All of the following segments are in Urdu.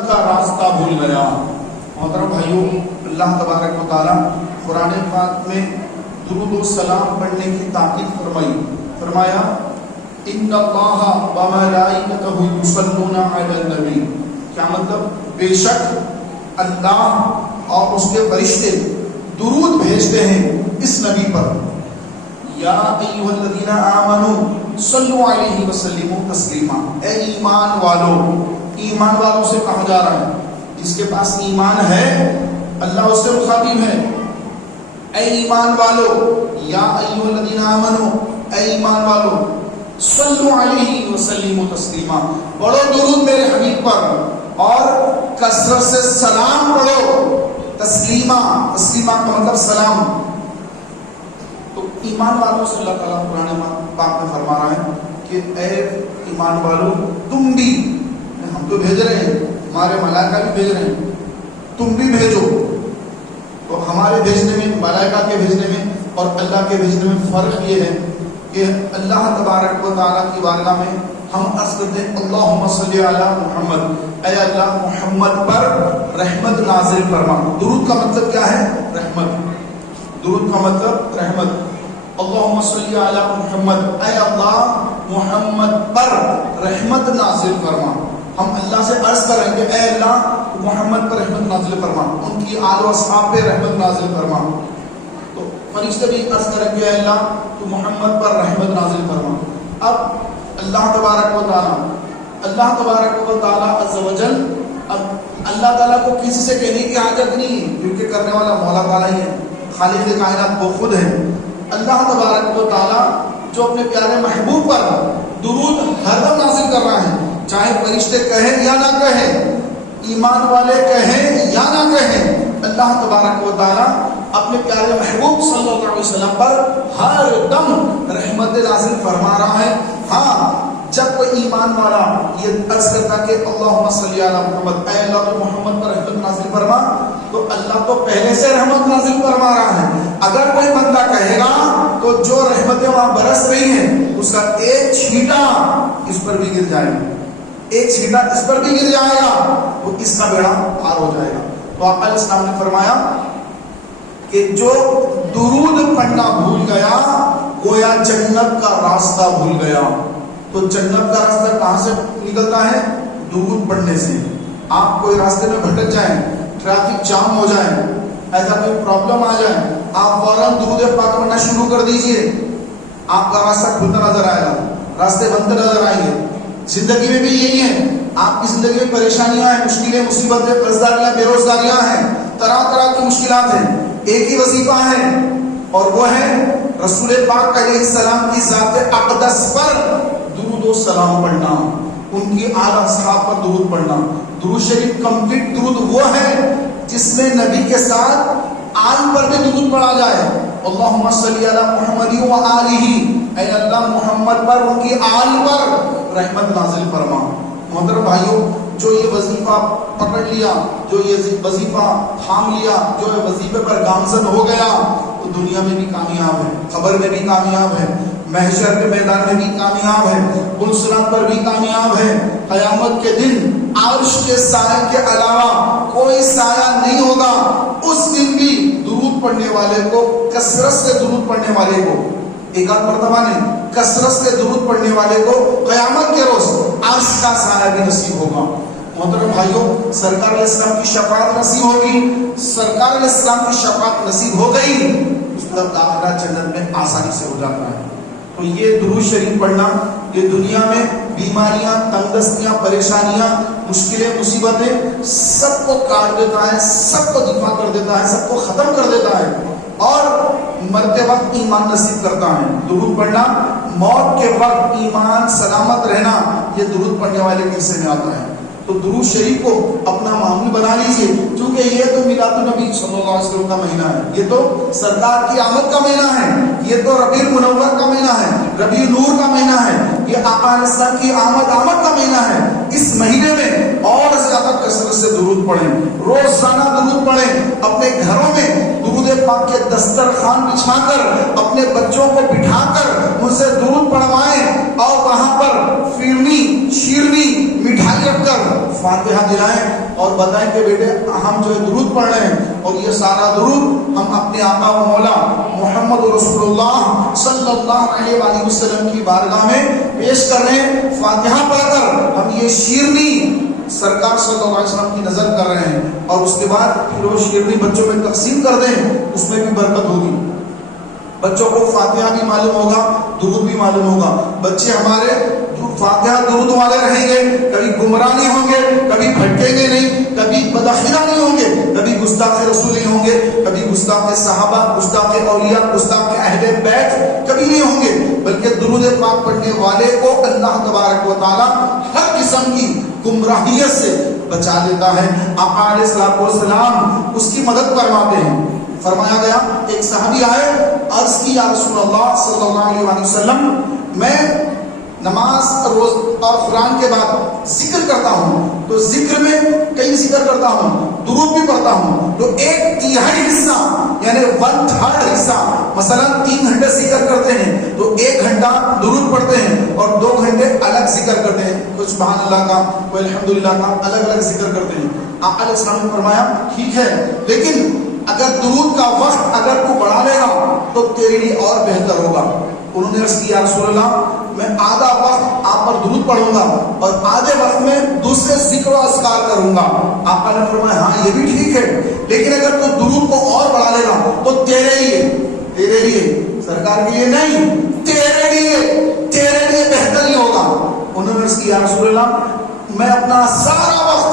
کا راستہ بھول گیا۔ محترم بھائیوں، اللہ تبارک و تعالیٰ قرآن پاک میں درود و سلام پڑھنے کی تاکید فرمایا ان اللہ و ملائکتہ یصلون علی النبی، کیا مطلب؟ بے شک اللہ اور اس کے فرشتے درود بھیجتے ہیں اس نبی پر۔ یا ایھا الذین آمنوا صلوا علیہ وسلموا تسلیما، اے ایمان والو، ایمان والوں سے کہا جا رہا ہے، جس کے پاس ایمان ہے اللہ اس سے مخاطب ہے۔ اے ایمان والو، یا ایھا الذین آمنوا، اے ایمان والو، صلوا علیہ وسلموا تسلیما، پڑھو درود میرے حبیب پر اور کثرت سے سلام پڑھو۔ تسلیما کا مطلب سلام۔ تو ایمان والوں سے اللہ تعالیٰ قرآن پاک میں فرما رہا ہے کہ اے ایمان والو، تم بھی، ہم تو بھیج رہے ہیں، ہمارے ملائکہ بھی بھیج رہے ہیں، تم بھی بھیجو۔ تو ہمارے بھیجنے میں، ملائکہ کے بھیجنے میں اور اللہ کے بھیجنے میں فرق یہ ہے کہ اللہ تبارک و تعالیٰ کی بارگاہ میں ہم عرض کرتے ہیں اللہم صلی علی محمد، اے اللہ محمد پر رحمت نازل فرما۔ درود کا مطلب کیا ہے؟ رحمت۔ درود کا مطلب رحمت۔ اللہم صلی علی محمد، اے اللہ محمد پر رحمت نازل فرما۔ ہم اللہ سے عرض کریں کہ اے اللہ محمد پر رحمت نازل فرما، ان کی آل و اصحاب پہ رحمت نازل فرما۔ تو فرشتے بھی عرض کریں کہ اے اللہ تو محمد پر رحمت نازل فرما۔ اب اللہ تبارک و تعالیٰ عز و جل، اب اللہ تعالیٰ کو کسی سے کہنے کی حاجت نہیں، کیونکہ کرنے والا مولا تعالیٰ ہی ہے، خالق کائنات وہ خود ہے۔ اللہ تبارک و تعالیٰ جو اپنے پیارے محبوب پر درود ہر دم نازل کر رہا ہے، چاہے فرشتے کہیں یا نہ کہیں، ایمان والے کہیں یا نہ کہیں، اللہ تبارک و تعالیٰ اپنے پیارے محبوب صلی اللہ علیہ وسلم پر ہر دم رحمت نازل فرما رہا ہے۔ ہاں، جب کوئی ایمان والا یہ عرض کرتا کہ اللہم صلی علی محمد، اے اللہ تو محمد پر رحمت نازل فرما، تو اللہ تو پہلے سے رحمت نازل فرما رہا ہے۔ اگر کوئی بندہ کہے گا تو جو رحمتیں وہاں برس رہی ہیں اس کا ایک چھینٹا اس پر بھی گر جائے گا، ایک چھینٹا اس پر بھی گر جائے گا، وہ اس کا بیڑا پار ہو جائے گا۔ تو آقا علیہ السلام نے فرمایا کہ جو درود پڑھنا بھول گیا گویا جنت کا راستہ بھول گیا۔ تو جنت کا راستہ کہاں سے نکلتا ہے؟ درود پڑھنے سے۔ آپ کوئی راستے میں بھٹک جائیں، ٹریفک جام ہو جائے، ایسا کوئی پرابلم آ جائے، آپ فوراً درود پاک پڑھنا شروع کر دیجئے، آپ کا راستہ کھلتا نظر آئے گا، راستے بنتے نظر آئیں گے۔ زندگی میں بھی یہی ہے، آپ کی زندگی میں پریشانیاں ہیں، مشکلیں، مصیبتیں، قرضداریاں، بے روزگاریاں ہیں، طرح طرح کی مشکلات ہیں۔ ایک ہی وظیفہ ہے اور وہ ہے رسول پاک علیہ السلام کی ذات اقدس پر درود و سلام پڑھنا، ان کی آل اصحاب پر درود پڑھنا۔ درود شریف کمپلیٹ درود وہ ہے جس میں نبی کے ساتھ آل پر بھی درود پڑھا جائے۔ اللہم صلی علی محمد و آلہ، اے اللہ محمد پر، ان کی آل پر رحمت نازل فرما۔ محترم بھائیوں، جو یہ وظیفہ پکڑ لیا، جو یہ وظیفہ تھام لیا، جو یہ وظیفے پر گامزن ہو گیا، وہ دنیا میں بھی کامیاب ہے، قبر میں بھی کامیاب ہے، محشر کے میدان میں بھی کامیاب ہے، پلسرات پر بھی کامیاب ہے۔ قیامت کے دن عرش کے سائے کے علاوہ کوئی سایہ نہیں ہوگا۔ اس دن بھی درود پڑھنے والے کو، کثرت سے درود پڑھنے والے کو، ایک آدھ مرتبہ نہیں، کثرت سے درود پڑھنے والے کو قیامت کے روز عرش کا سایہ بھی نصیب ہوگا۔ محترم بھائیوں، سرکار علیہ السلام کی شفاعت نصیب ہوگی، سرکار علیہ السلام کی شفاعت نصیب ہو گئی، اس کا داخلہ جنت میں آسانی سے ہو جاتا ہے۔ تو یہ درود شریف پڑھنا، یہ دنیا میں بیماریاں، تنگدستیاں، پریشانیاں، مشکلیں، مصیبتیں سب کو کاٹ دیتا ہے، سب کو دفاع کر دیتا ہے، سب کو ختم کر دیتا ہے اور مرتے وقت ایمان نصیب کرتا ہے۔ درود پڑھنا، موت کے وقت ایمان سلامت رہنا، یہ درود پڑھنے والے کے حصے میں آتا ہے۔ تو درود شریف کو اپنا معمول بنا لیجئے، کیونکہ یہ تو میلاد النبی صلی اللہ علیہ وسلم کا مہینہ ہے، یہ تو سرکار کی آمد کا مہینہ ہے، یہ تو ربیع المنور کا مہینہ ہے، ربیع نور کا مہینہ ہے، یہ آقا علیہ السلام کی آمد کا مہینہ ہے۔ اس مہینے میں اور زیادہ کثرت سے درود پڑھیں، روزانہ درود پڑھیں، اپنے گھروں میں درود درود پاک کے دسترخوان بچھا کر اپنے بچوں کو بٹھا کر ان سے درود پڑھوائیں اور وہاں پر فیرنی شیرنی مٹھائی رکھ کر فاتحہ دلائیں اور بتائیں کہ بیٹے ہم جو درود پڑھ رہے ہیں اور یہ سارا درود ہم اپنے آقا و مولا محمد رسول اللہ صلی اللہ علیہ وآلہ وسلم کی بارگاہ میں پیش کر رہے ہیں. فاتحہ پڑھ کر ہم یہ شیرنی سرکار صلی اللہ علیہ وسلم کی نظر کر رہے ہیں اور اس کے بعد پھر وہ شیرنی بچوں میں تقسیم کر دیں, اس میں بھی برکت ہوگی. بچوں کو فاتحہ بھی معلوم ہوگا, درود بھی معلوم ہوگا. بچے ہمارے فاتحہ درود والے رہیں گے, کبھی گمراہ نہیں ہوں گے, کبھی بھٹکیں گے نہیں, کبھی بداخلہ نہیں ہوں گے, کبھی گستاخ رسول نہیں ہوں گے, کبھی گستاخ صحابہ, گستاخ اولیاء, گستاخ اہل بیت کبھی نہیں ہوں گے, بلکہ درود پاک پڑھنے والے کو اللہ تبارک و تعالی ہر قسم کی گمراہیت سے بچا لیتا ہے. آقا علیہ الصلوۃ والسلام اس کی مدد فرماتے ہیں. فرمایا گیا ایک صحابی آئے, عرض کی یا رسول اللہ صلی اللہ علیہ وسلم میں نماز روز اور قرآن کے بعد ذکر کرتا ہوں, تو ذکر میں کئی ذکر کرتا ہوں, درود بھی پڑھتا ہوں, تو 1/3 حصہ یعنی 1/3 حصہ مثلا 3 گھنٹے ذکر کرتے ہیں تو 1 گھنٹہ درود پڑھتے ہیں اور 2 گھنٹے الگ ذکر کرتے ہیں, کوئی سبحان اللہ کا, کوئی الحمدللہ کا, الگ الگ ذکر کرتے ہیں. آقا علیہ السلام نے فرمایا ٹھیک ہے, لیکن اگر درود کا وقت اگر تو بڑھا لے گا تو تیرے لیے اور بہتر ہوگا. انہوں نے عرض کیا رسول اللہ میں آدھا وقت آپ پر درود پڑھوں گا اور آدھے وقت میں دوسرے ذکر و اذکار کروں گا. آقا نے فرمایا ہاں یہ بھی ٹھیک ہے, لیکن اگر تو درود کو اور بڑھا لے گا تو تیرے لیے سرکار کے لیے نہیں, تیرے لیے بہتر ہی ہوگا. انہوں نے عرض کیا رسول اللہ میں اپنا سارا وقت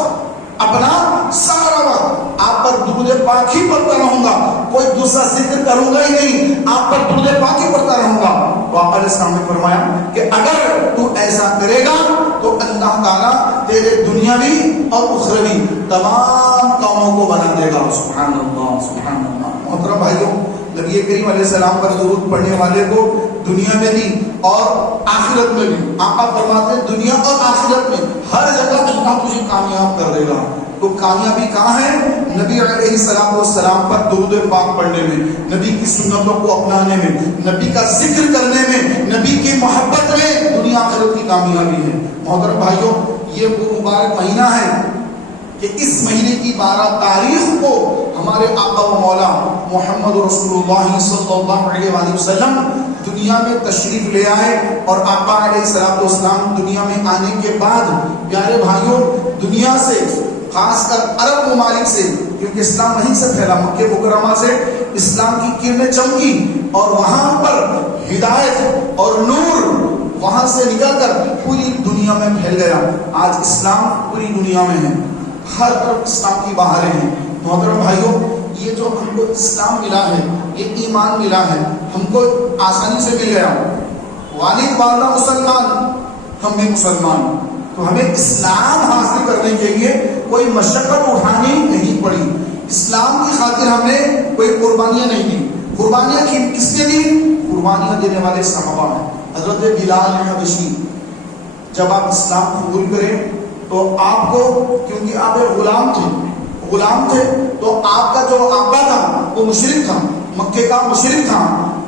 آپ پر درود پاک ہی پڑھتا رہوں گا, کوئی دوسرا ذکر کروں گا ہی نہیں, آپ پر درود پاک ہی پڑھتا رہوں گا. تو آقا علیہ السلام نے فرمایا کہ اگر تو ایسا کرے گا تو اللہ تعالیٰ تیرے دنیاوی اور اخروی تمام کاموں کو بنا دے گا. سبحان اللہ سبحان اللہ. محترم بھائیوں, نبی کریم علیہ السلام پر درود پڑھنے والے کو دنیا میں بھی اور آخرت میں بھی, آقا فرماتے ہیں دنیا اور آخرت میں ہر جگہ اللہ تجھے کامیاب کر دے گا. تو کامیابی کہاں ہے؟ نبی علیہ السلام پر درود پاک پڑھنے میں, نبی کی سنتوں کو اپنانے میں, نبی کا ذکر کرنے میں, نبی کی محبت میں دنیا آخرت کی کامیابی ہے. محترم بھائیوں, یہ وہ مبارک مہینہ ہے کہ اس مہینے کی 12 تاریخ کو ہمارے آقا و مولا محمد رسول اللہ صلی اللہ علیہ وآلہ وسلم دنیا میں تشریف لے آئے. اور آقا علیہ السلام دنیا میں آنے کے بعد پیارے بھائیوں دنیا سے خاص کر عرب ممالک سے, کیونکہ اسلام وہیں سے پھیلا, مکہ مکرمہ سے اسلام کی کرنیں چمکی اور وہاں پر ہدایت اور نور وہاں سے نکل کر پوری دنیا میں پھیل گیا. آج اسلام پوری دنیا میں ہے, ہر طرف اسلام کی بہاریں ہیں. محترم بھائیوں, یہ جو ہم کو اسلام ملا ہے, یہ ایمان ملا ہے, ہم کو آسانی سے مل گیا. والد والدہ مسلمان, ہم بھی مسلمان, تو ہمیں اسلام حاصل کرنے کے لیے کوئی مشقت اٹھانی نہیں پڑی. اسلام کی خاطر ہم نے کوئی قربانیاں نہیں دی. قربانیاں کس نے دی؟ قربانیاں دینے والے صحابہ ہیں. حضرت بلال حبشی جب آپ اسلام قبول کریں تو آپ کو, کیونکہ آپ ایک غلام تھے تو آپ کا جو آقا تھا وہ مشرک تھا, مکے کا مشرک تھا.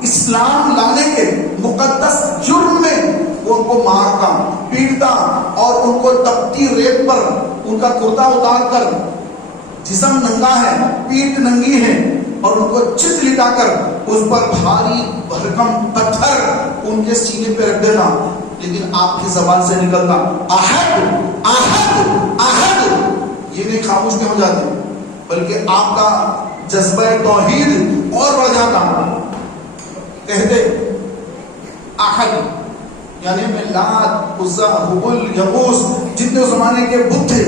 اسلام لانے کے مقدس جرم میں وہ ان کو مارتا, پیٹتا اور ان کو تپتی ریت پر ان کا کرتا اتار کر, جسم ننگا ہے, پیٹ ننگی ہے, اور ان کو چت لٹا کر اس پر بھاری بھرکم پتھر ان کے سینے پہ رکھ دیتا. لیکن آپ کی زبان سے نکلتا احد احد احد, یہ نہیں خاموش نہیں ہو جاتے, بلکہ آپ کا جذبہ توحید اور بڑھ جاتا. کہتے احد یعنی میں لات عزا حبل یغوث جتنے زمانے کے بت تھے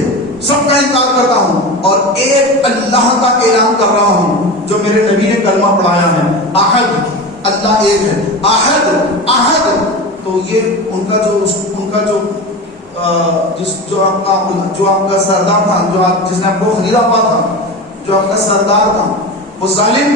سب کا انکار کرتا ہوں اور ایک اللہ کا اعلان کر رہا ہوں جو میرے نبی نے کلمہ پڑھایا ہے. احد, اللہ ایک ہے. احد احد, تو یہ ان کا جو آپ کا سردار تھا, جس نے آپ کو خریدا ہوا تھا, جو آپ کا سردار تھا, وہ ظالم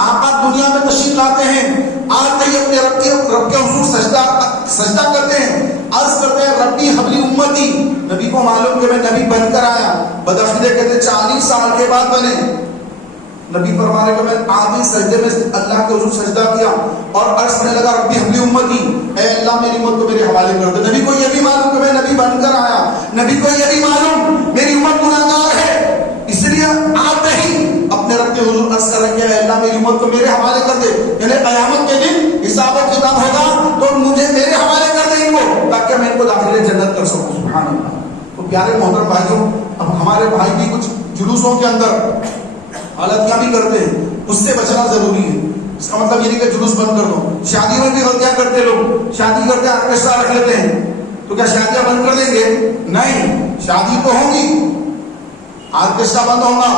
آقا دنیا میں تشریف لاتے ہیں، آتے ہی اپنے رب کے حضور سجدہ کرتے ہیں، عرض کرتے ہیں ربی حبلی امتی، نبی کو معلوم کہ میں نبی بن کر آیا، بدعقیدہ کہتے 40 سال کے بعد بنے، نبی فرمانے کہ میں آدمی سجدے میں اللہ کے حضور سجدہ کیا اور عرض کرنے لگا ربی حبلی امتی، اے اللہ میری امت کو میرے حوالے کر دے۔ نبی کو یہ بھی معلوم کہ میں نبی بن کر آیا، نبی کو یہ بھی معلوم میری امت گناہگار ہے، اس لیے آتے ہی اپنے رب کے حضور عرض کر رہے ہیں اللہ میری امت کو میرے حوالے کر دے، یعنی قیامت کے دن حساب و کتاب ہوگا تو مجھے میرے حوالے کر دیں گے تاکہ میں ان کو داخل جنت کر سکوں۔ سبحان اللہ۔ تو پیارے محترم بھائیوں، اب ہمارے بھائی بھی کچھ جلوسوں کے اندر غلطیاں بھی کرتے ہیں، اس سے بچنا ضروری ہے۔ اس کا مطلب یہ نہیں کہ جلوس بند کر دو، شادی میں بھی غلطیاں کرتے لوگ، شادی کرتے آرکیسٹرا رکھ لیتے ہیں، تو کیا شادیاں بند کر دیں گے؟ نہیں، شادی تو ہوگی، آرکیسٹرا بند ہوگا،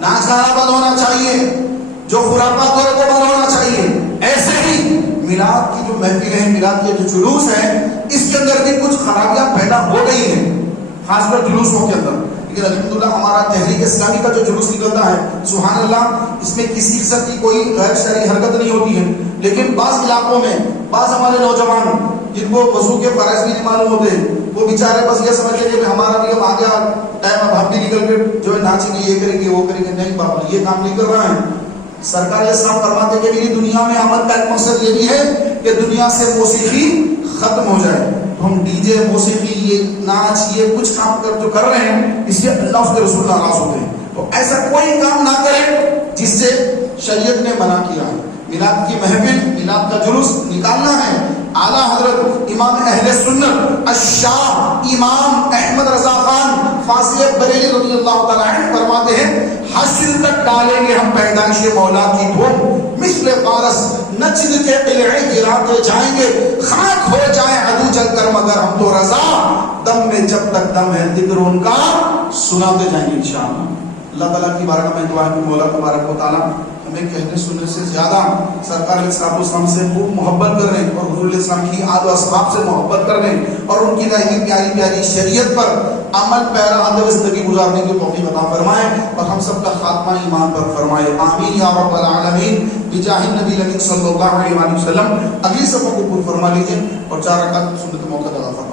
ناچ گانا بند ہونا چاہیے، جو خرافات ہو رہے وہ بند ہونا چاہیے۔ ایسے ہی میلاد کی جو محفلیں ہیں، میلاد کے جو جلوس ہیں، اس کے اندر بھی کچھ خرابیاں پیدا ہو گئی ہیں، خاص کر جلوسوں کے اندر۔ لیکن الحمدللہ ہمارا تحریک اسلامی کا جو جلوس نکلتا ہے، سبحان اللہ، اس میں کسی قسم کی کوئی غیر شرعی حرکت نہیں ہوتی ہے، لیکن بعض علاقوں میں بعض ہمارے نوجوان جن کو وضو کے فرائض بھی نہیں معلوم ہوتے، وہ بیچارے بس یہ سمجھتے ہیں کہ ہمارا بھی اب آ گیا ٹائم، اب ہم بھی نکل کے جو ہے ناچیں گے، یہ کریں گے، وہ کریں گے۔ نہیں بابا، یہ کام نہیں کر رہا ہے۔ سرکار اسلام فرماتے ہیں کہ میری دنیا میں آمد کا ایک مقصد یہ بھی ہے کہ دنیا سے موسیقی ختم ہو جائے۔ ہم ڈی جے، موسیقی، یہ ناچ، یہ کچھ کام جو کر رہے ہیں، اس سے اللہ اس کے رسول ناراض ہوتے ہیں۔ تو ایسا کوئی کام نہ کریں جس سے شریعت نے منع کیا ہے۔ میلاد کی محفل، میلاد کا جلوس نکالنا ہے۔ اعلیٰ حضرت امام اہل سنت الشاہ امام احمد رضا خان فاضل بریلی رضی اللہ تعالیٰ عنہ فرماتے ہیں حشر تک ڈالیں گے ہم پیدائش مولا کی دھوم، مثل فارس نچد کے قلعے گراتے جائیں گے، خاک ہو جائیں عدو چل کر مگر ہم تو رضا، دم میں جب تک دم ہے ذکر ان کا سناتے جائیں گے انشاءاللہ۔ اللہ تعالیٰ کی بارگاہ میں دعا ہے کہ مولا تبارک و تعالیٰ ہمیں کہنے سننے سے زیادہ سرکار علیہ السلام سے خوب محبت کرنے اور حضور علیہ السلام کی آد و اسباب سے محبت کرنے اور ان کی لائی پیاری پیاری شریعت پر عمل پیرا آدھے زندگی گزارنے کی توفیق عطا فرمائے اور ہم سب کا خاتمہ ایمان پر فرمائے، آمین یا رب العالمین، بجاہ النبی الامین صلی اللہ علیہ وسلم۔ اگلی صفحہ کو پر فرما لیجیے اور 4 رکعت سنت موقع ادا فرمائے۔